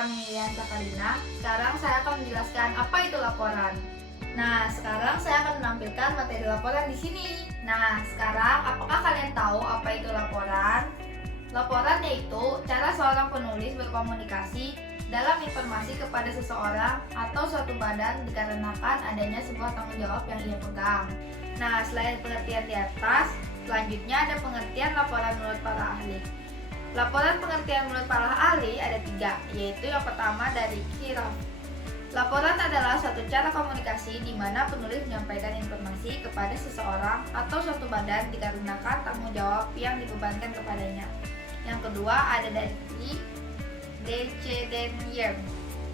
saya Milian Sakarina. Sekarang saya akan menjelaskan apa itu laporan. Nah, sekarang saya akan menampilkan materi laporan di sini. Nah, sekarang apakah kalian tahu apa itu laporan? Laporan yaitu cara seorang penulis berkomunikasi dalam informasi kepada seseorang atau suatu badan dikarenakan adanya sebuah tanggung jawab yang ia pegang. Nah, selain pengertian di atas, selanjutnya ada pengertian laporan menurut para ahli. Laporan pengertian menurut para ahli ada 3, yaitu yang pertama dari Kiraf. Laporan adalah suatu cara komunikasi di mana penulis menyampaikan informasi kepada seseorang atau suatu badan dikarenakan tanggung jawab yang dibebankan kepadanya. Yang kedua ada dari Decedenier,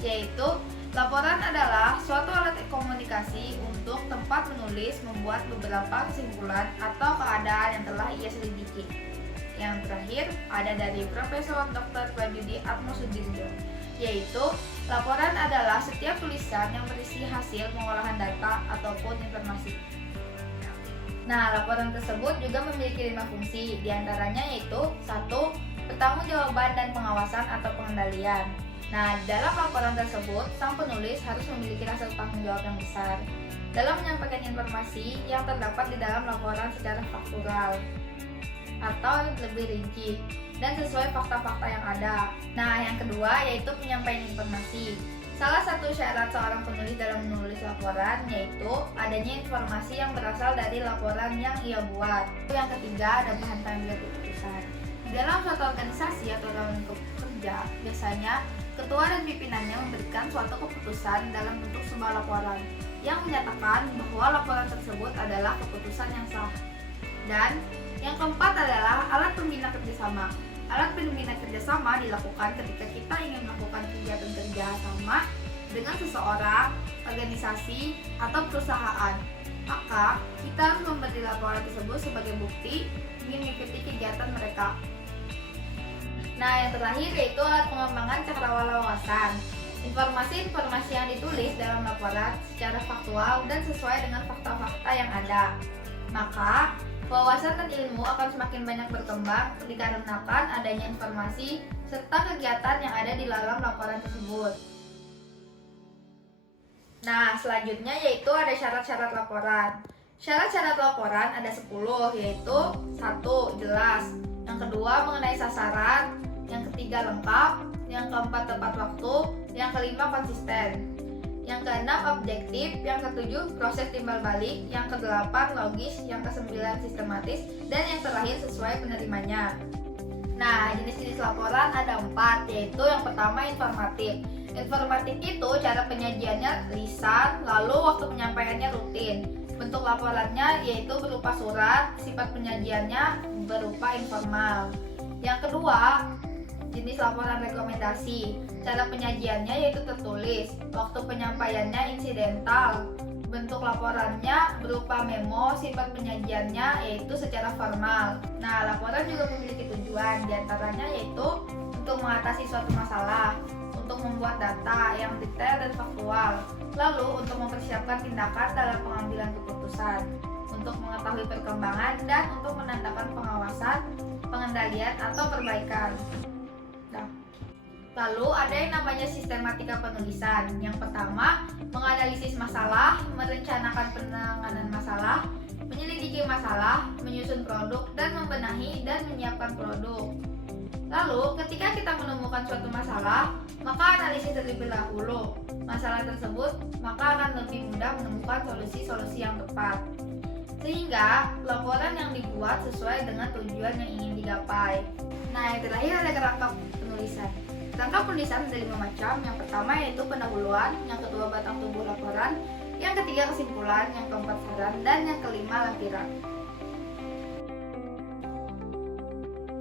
yaitu laporan adalah suatu alat komunikasi untuk tempat menulis membuat beberapa kesimpulan atau keadaan yang telah ia selidiki. Yang terakhir ada dari Profesor Dr. Wahyudi Atmosudirjo, yaitu laporan adalah setiap tulisan yang berisi hasil pengolahan data ataupun informasi. Nah, laporan tersebut juga memiliki 5 fungsi, diantaranya yaitu 1. Pertanggungjawaban dan pengawasan atau pengendalian. Nah, dalam laporan tersebut, sang penulis harus memiliki rasa tanggung jawab yang besar dalam menyampaikan informasi yang terdapat di dalam laporan secara faktual atau lebih rinci dan sesuai fakta-fakta yang ada. Nah, yang kedua yaitu penyampaian informasi. Salah satu syarat seorang penulis dalam menulis laporan yaitu adanya informasi yang berasal dari laporan yang ia buat. Yang ketiga ada bahan pengambilan keputusan. Dalam suatu organisasi atau dalam lingkup kerja, biasanya ketua dan pimpinannya memberikan suatu keputusan dalam bentuk sebuah laporan yang menyatakan bahwa laporan tersebut adalah keputusan yang sah. Dan yang keempat adalah alat pembina kerjasama. Alat pembina kerjasama dilakukan ketika kita ingin melakukan kegiatan kerjasama dengan seseorang, organisasi, atau perusahaan. Maka, kita harus memberi laporan tersebut sebagai bukti ingin mengikuti kegiatan mereka. Nah, yang terakhir yaitu alat pengembangan cakrawala wawasan. Informasi-informasi yang ditulis dalam laporan secara faktual dan sesuai dengan fakta-fakta yang ada. Maka, wawasan dan ilmu akan semakin banyak berkembang dikarenakan adanya informasi serta kegiatan yang ada di dalam laporan tersebut. Nah, selanjutnya yaitu ada syarat-syarat laporan. Syarat-syarat laporan ada 10, yaitu 1. Jelas. Yang kedua mengenai sasaran. Yang ketiga lengkap. Yang keempat tepat waktu. Yang kelima konsisten. Yang keenam objektif, yang ketujuh proses timbal balik, yang kedelapan logis, yang kesembilan sistematis, dan yang terakhir sesuai penerimanya. Nah, jenis-jenis laporan ada 4, yaitu yang pertama informatif. Informatif itu cara penyajiannya lisan, lalu waktu penyampaiannya rutin. Bentuk laporannya yaitu berupa surat, sifat penyajiannya berupa informal. Yang kedua, jenis laporan rekomendasi. Cara penyajiannya yaitu tertulis, waktu penyampaiannya insidental, bentuk laporannya berupa memo, sifat penyajiannya yaitu secara formal. Nah, laporan juga memiliki tujuan, diantaranya yaitu untuk mengatasi suatu masalah, untuk membuat data yang detail dan faktual, lalu untuk mempersiapkan tindakan dalam pengambilan keputusan, untuk mengetahui perkembangan, dan untuk menandakan pengawasan, pengendalian, atau perbaikan. Lalu ada yang namanya sistematika penulisan. Yang pertama, menganalisis masalah, merencanakan penanganan masalah, menyelidiki masalah, menyusun produk, dan membenahi dan menyiapkan produk. Lalu, ketika kita menemukan suatu masalah, maka analisis terlebih dahulu masalah tersebut, maka akan lebih mudah menemukan solusi-solusi yang tepat. Sehingga laporan yang dibuat sesuai dengan tujuan yang ingin digapai. Nah, yang terakhir ada kerangka penulisan. Kerangka penulisan ada 5 macam. Yang pertama yaitu pendahuluan, yang kedua batang tubuh laporan, yang ketiga kesimpulan, yang keempat saran, dan yang kelima lampiran.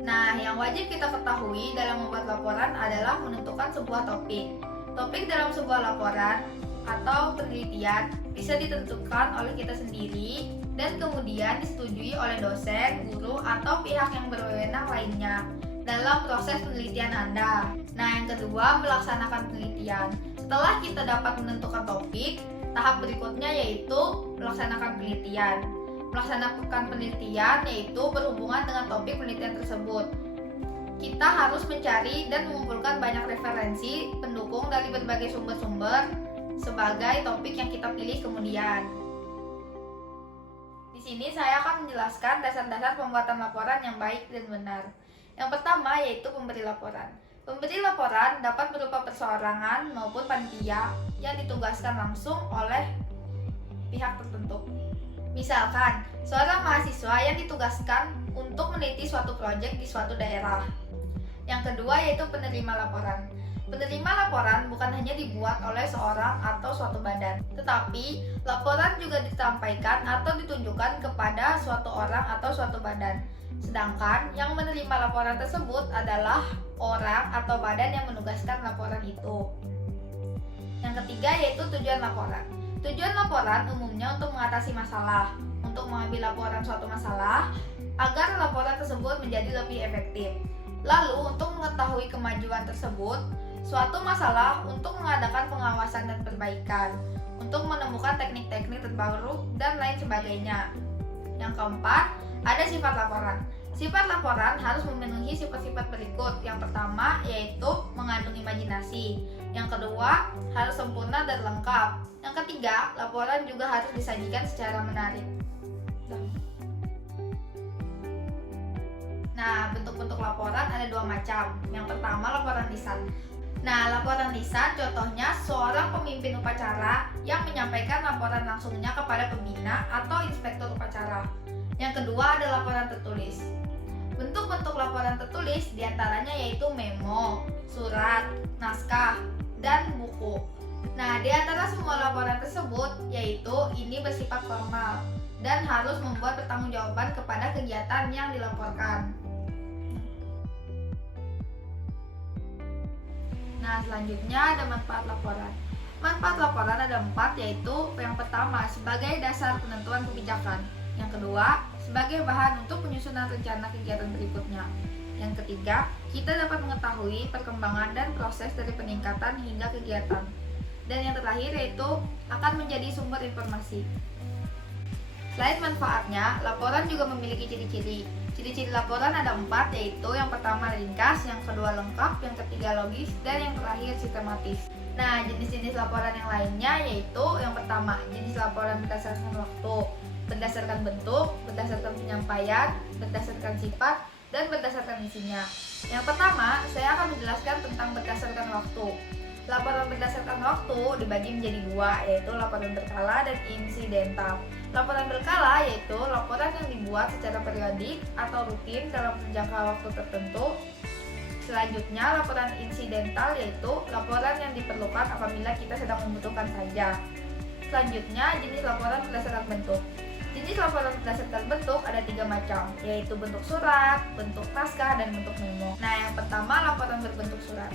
Nah, yang wajib kita ketahui dalam membuat laporan adalah menentukan sebuah topik. Topik dalam sebuah laporan atau penelitian bisa ditentukan oleh kita sendiri dan kemudian disetujui oleh dosen, guru, atau pihak yang berwenang lainnya dalam proses penelitian Anda. Nah, yang kedua, melaksanakan penelitian. Setelah kita dapat menentukan topik, tahap berikutnya yaitu melaksanakan penelitian. Melaksanakan penelitian yaitu berhubungan dengan topik penelitian tersebut. Kita harus mencari dan mengumpulkan banyak referensi referensi pendukung dari berbagai sumber-sumber sebagai topik yang kita pilih kemudian. Di sini saya akan menjelaskan dasar-dasar pembuatan laporan yang baik dan benar. Yang pertama yaitu pemberi laporan. Pemberi laporan dapat berupa perseorangan maupun panitia yang ditugaskan langsung oleh pihak tertentu. Misalkan, seorang mahasiswa yang ditugaskan untuk meneliti suatu proyek di suatu daerah. Yang kedua yaitu penerima laporan. Penerima laporan bukan hanya dibuat oleh seorang atau suatu badan, tetapi laporan juga disampaikan atau ditunjukkan kepada suatu orang atau suatu badan. Sedangkan yang menerima laporan tersebut adalah orang atau badan yang menugaskan laporan itu. Yang ketiga yaitu tujuan laporan. Tujuan laporan umumnya untuk mengatasi masalah, untuk mengambil laporan suatu masalah agar laporan tersebut menjadi lebih efektif. Lalu untuk mengetahui kemajuan tersebut, suatu masalah untuk mengadakan pengawasan dan perbaikan, untuk menemukan teknik-teknik terbaru dan lain sebagainya. Yang keempat, ada sifat laporan. Sifat laporan harus memenuhi sifat-sifat berikut. Yang pertama yaitu mengandung imajinasi. Yang kedua, harus sempurna dan lengkap. Yang ketiga, laporan juga harus disajikan secara menarik. Nah, bentuk-bentuk laporan ada dua macam. Yang pertama, laporan lisan. Nah, laporan lisan contohnya seorang pemimpin upacara yang menyampaikan laporan langsungnya kepada pembina atau inspektur upacara. Yang kedua ada laporan tertulis. Bentuk-bentuk laporan tertulis diantaranya yaitu memo, surat, naskah, dan buku. Nah, di antara semua laporan tersebut yaitu ini bersifat formal dan harus membuat pertanggungjawaban kepada kegiatan yang dilaporkan. Nah, selanjutnya ada manfaat laporan. Manfaat laporan ada 4, yaitu yang pertama sebagai dasar penentuan kebijakan, yang kedua sebagai bahan untuk penyusunan rencana kegiatan berikutnya, yang ketiga kita dapat mengetahui perkembangan dan proses dari peningkatan hingga kegiatan, dan yang terakhir yaitu akan menjadi sumber informasi. Selain manfaatnya, laporan juga memiliki ciri-ciri. Ciri-ciri laporan ada 4, yaitu yang pertama ringkas, yang kedua lengkap, yang ketiga logis, dan yang terakhir sistematis. Nah, jenis-jenis laporan yang lainnya yaitu yang pertama, jenis laporan berdasarkan waktu, berdasarkan bentuk, berdasarkan penyampaian, berdasarkan sifat, dan berdasarkan isinya. Yang pertama, saya akan menjelaskan tentang berdasarkan waktu. Laporan berdasarkan waktu dibagi menjadi 2, yaitu laporan berkala dan insidental. Laporan berkala yaitu laporan yang dibuat secara periodik atau rutin dalam jangka waktu tertentu. Selanjutnya, laporan insidental yaitu laporan yang diperlukan apabila kita sedang membutuhkan saja. Selanjutnya, jenis laporan berdasarkan bentuk. Jenis laporan berdasarkan bentuk ada 3 macam, yaitu bentuk surat, bentuk naskah, dan bentuk memo. Nah, yang pertama laporan berbentuk surat.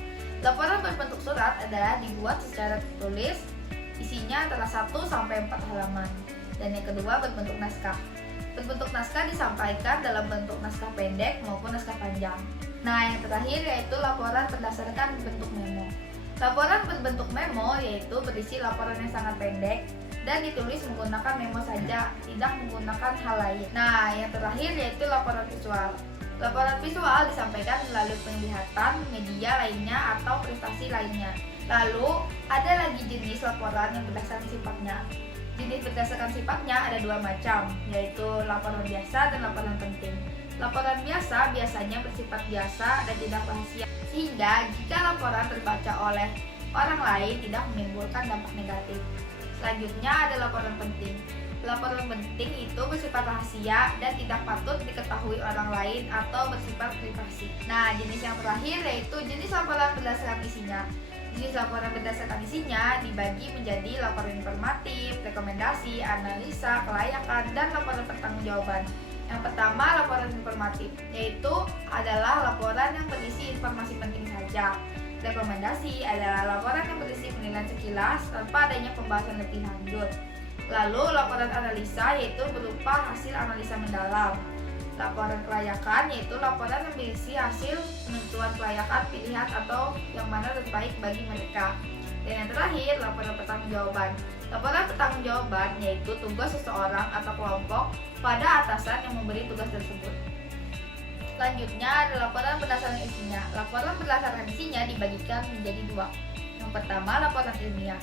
Laporan berbentuk surat adalah dibuat secara tertulis, isinya antara 1 sampai 4 halaman. Dan yang kedua berbentuk naskah. Berbentuk naskah disampaikan dalam bentuk naskah pendek maupun naskah panjang. Nah, yang terakhir yaitu laporan berdasarkan bentuk memo. Laporan berbentuk memo yaitu berisi laporan yang sangat pendek dan ditulis menggunakan memo saja, tidak menggunakan hal lain. Nah, yang terakhir yaitu laporan visual. Laporan visual disampaikan melalui penglihatan, media lainnya, atau prestasi lainnya. Lalu, ada lagi jenis laporan yang berdasarkan sifatnya. Jenis berdasarkan sifatnya ada 2 macam, yaitu laporan biasa dan laporan penting. Laporan biasa biasanya bersifat biasa dan tidak rahasia, sehingga jika laporan terbaca oleh orang lain tidak menimbulkan dampak negatif. Selanjutnya ada laporan penting. Laporan penting itu bersifat rahasia dan tidak patut diketahui orang lain atau bersifat privasi. Nah, jenis yang terakhir yaitu jenis laporan berdasarkan isinya. Jenis laporan berdasarkan isinya dibagi menjadi laporan informatif, rekomendasi, analisa, kelayakan, dan laporan pertanggungjawaban. Yang pertama, laporan informatif, yaitu adalah laporan yang berisi informasi penting saja. Rekomendasi adalah laporan yang berisi penilaian sekilas tanpa adanya pembahasan lebih lanjut. Lalu, laporan analisa yaitu berupa hasil analisa mendalam. Laporan kelayakan yaitu laporan yang berisi hasil penentuan kelayakan pilihan atau yang mana terbaik bagi mereka. Dan yang terakhir, laporan pertanggungjawaban. Laporan pertanggungjawaban yaitu tugas seseorang atau kelompok pada atasan yang memberi tugas tersebut. Selanjutnya ada laporan berdasarkan isinya. Laporan berdasarkan isinya dibagikan menjadi dua. Yang pertama, laporan ilmiah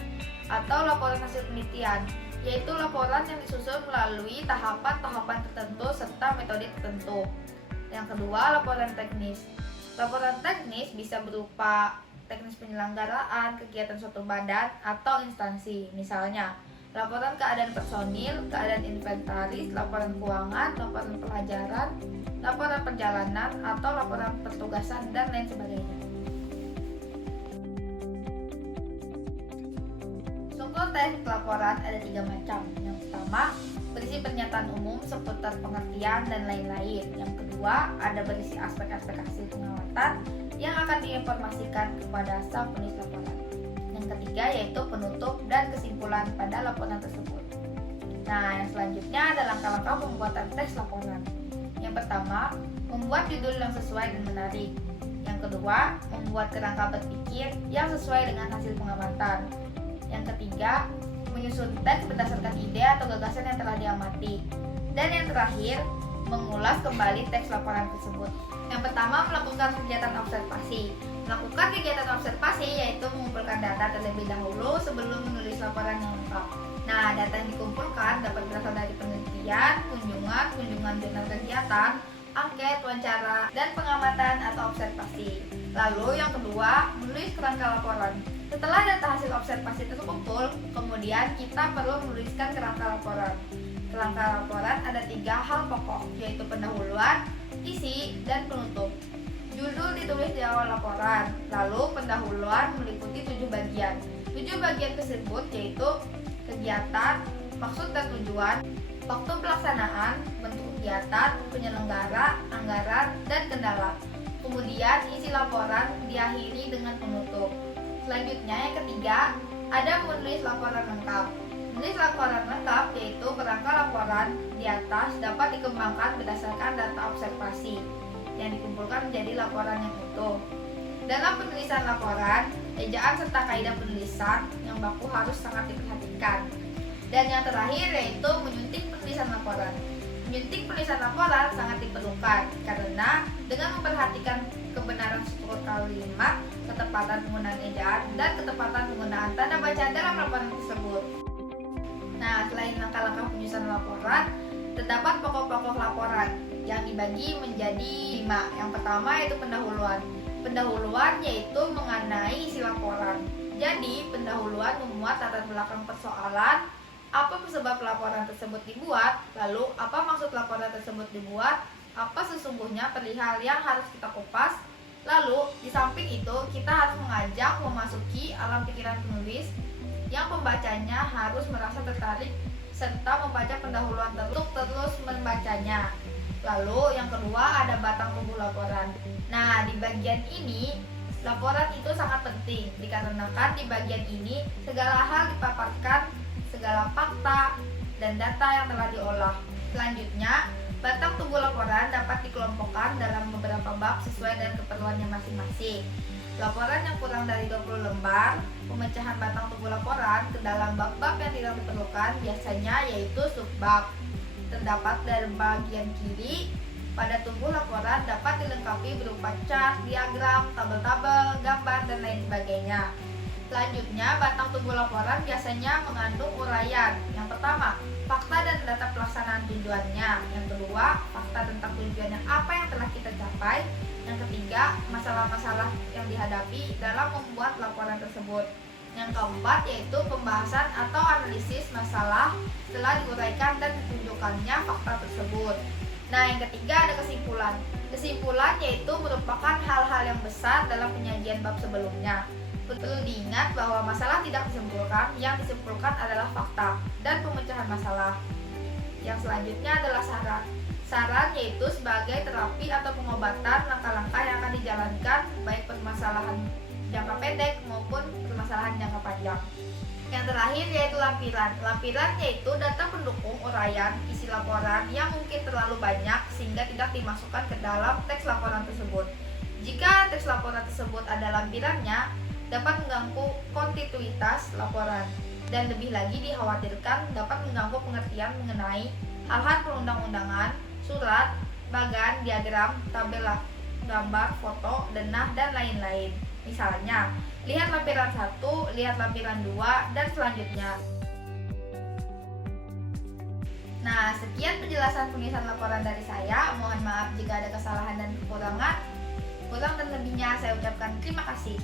atau laporan hasil penelitian, yaitu laporan yang disusun melalui tahapan-tahapan tertentu serta metode tertentu. Yang kedua, laporan teknis. Laporan teknis bisa berupa teknis penyelenggaraan kegiatan suatu badan atau instansi, misalnya laporan keadaan personil, keadaan inventaris, laporan keuangan, laporan pelajaran, laporan perjalanan, atau laporan pertugasan, dan lain sebagainya. Struktur teknik laporan ada 3 macam. Yang pertama, berisi pernyataan umum seputar pengertian dan lain-lain. Yang kedua, ada berisi aspek-aspek hasil pengamatan yang akan diinformasikan kepada sang penulis laporan. Yang ketiga yaitu penutup dan kesimpulan pada laporan tersebut. Nah, yang selanjutnya ada langkah-langkah pembuatan teks laporan. Yang pertama, membuat judul yang sesuai dan menarik. Yang kedua, membuat kerangka berpikir yang sesuai dengan hasil pengamatan. Yang ketiga, menyusun teks berdasarkan ide atau gagasan yang telah diamati. Dan yang terakhir, mengulas kembali teks laporan tersebut. Yang pertama, melakukan kegiatan observasi. Melakukan kegiatan observasi yaitu mengumpulkan data terlebih dahulu sebelum menulis laporan yang lengkap. Nah, data yang dikumpulkan dapat berasal dari penelitian, kunjungan jurnal kegiatan, angket, wawancara, dan pengamatan atau observasi. Lalu yang kedua, menulis kerangka laporan. Setelah data hasil observasi terkumpul, kemudian kita perlu menuliskan kerangka laporan. Kerangka laporan ada 3 hal pokok, yaitu pendahuluan, isi, dan penutup. Judul ditulis di awal laporan, lalu pendahuluan meliputi 7 bagian. 7 bagian tersebut yaitu kegiatan, maksud dan tujuan, waktu pelaksanaan, bentuk kegiatan, penyelenggara, anggaran, dan kendala. Kemudian isi laporan diakhiri dengan penutup. Selanjutnya yang ketiga, ada menulis laporan lengkap. Menulis laporan lengkap yaitu kerangka laporan di atas dapat dikembangkan berdasarkan data observasi yang dikumpulkan menjadi laporan yang utuh. Dalam penulisan laporan, ejaan serta kaidah penulisan yang baku harus sangat diperhatikan. Dan yang terakhir yaitu menyunting penulisan laporan. Menyunting penulisan laporan sangat diperlukan karena dengan memperhatikan kebenaran struktur kalimat, ketepatan penggunaan ejaan, dan ketepatan penggunaan tanda baca dalam laporan tersebut. Nah, selain langkah-langkah penyusunan laporan, terdapat pokok-pokok laporan yang dibagi menjadi 5. Yang pertama yaitu pendahuluan. Pendahuluan yaitu mengenai isi laporan. Jadi, pendahuluan memuat latar belakang persoalan, apa sebab laporan tersebut dibuat, lalu apa maksud laporan tersebut dibuat, apa sesungguhnya perihal yang harus kita kupas. Lalu, di samping itu, kita harus mengajak memasuki alam pikiran penulis yang pembacanya harus merasa tertarik serta membaca pendahuluan terus membacanya. Lalu yang kedua ada batang tubuh laporan. Nah, di bagian ini laporan itu sangat penting dikarenakan di bagian ini segala hal dipaparkan, segala fakta dan data yang telah diolah. Selanjutnya, batang tubuh laporan dapat dikelompokkan dalam beberapa bab sesuai dengan keperluannya masing-masing. Laporan yang kurang dari 20 lembar, pemecahan batang tubuh laporan ke dalam bab-bab yang tidak diperlukan biasanya yaitu subbab. Terdapat dari bagian kiri, pada tubuh laporan dapat dilengkapi berupa chart, diagram, tabel-tabel, gambar, dan lain sebagainya. Selanjutnya, batang tubuh laporan biasanya mengandung uraian. Yang pertama, fakta dan data pelaksanaan tujuannya. Yang kedua, fakta tentang tujuannya apa yang telah kita capai. Yang ketiga, masalah-masalah yang dihadapi dalam membuat laporan tersebut. Yang keempat yaitu pembahasan atau analisis masalah setelah diuraikan dan ditunjukkannya fakta tersebut. Nah, yang ketiga ada kesimpulan. Kesimpulan yaitu merupakan hal-hal yang besar dalam penyajian bab sebelumnya. Perlu diingat bahwa masalah tidak disimpulkan, yang disimpulkan adalah fakta dan pemecahan masalah. Yang selanjutnya adalah saran. Saran yaitu sebagai terapi atau pengobatan langkah-langkah yang akan dijalankan baik permasalahan jangka pendek maupun permasalahan jangka panjang. Yang terakhir yaitu lampiran. Lampiran yaitu data pendukung uraian isi laporan yang mungkin terlalu banyak sehingga tidak dimasukkan ke dalam teks laporan tersebut. Jika teks laporan tersebut ada lampirannya, dapat mengganggu kontinuitas laporan dan lebih lagi dikhawatirkan dapat mengganggu pengertian mengenai hal-hal perundang-undangan, surat, bagan, diagram, tabel gambar, foto, denah, dan lain-lain. Misalnya, lihat lampiran 1, lihat lampiran 2, dan selanjutnya. Nah, sekian penjelasan penulisan laporan dari saya. Mohon maaf jika ada kesalahan dan kekurangan. Kurang dan lebihnya saya ucapkan terima kasih.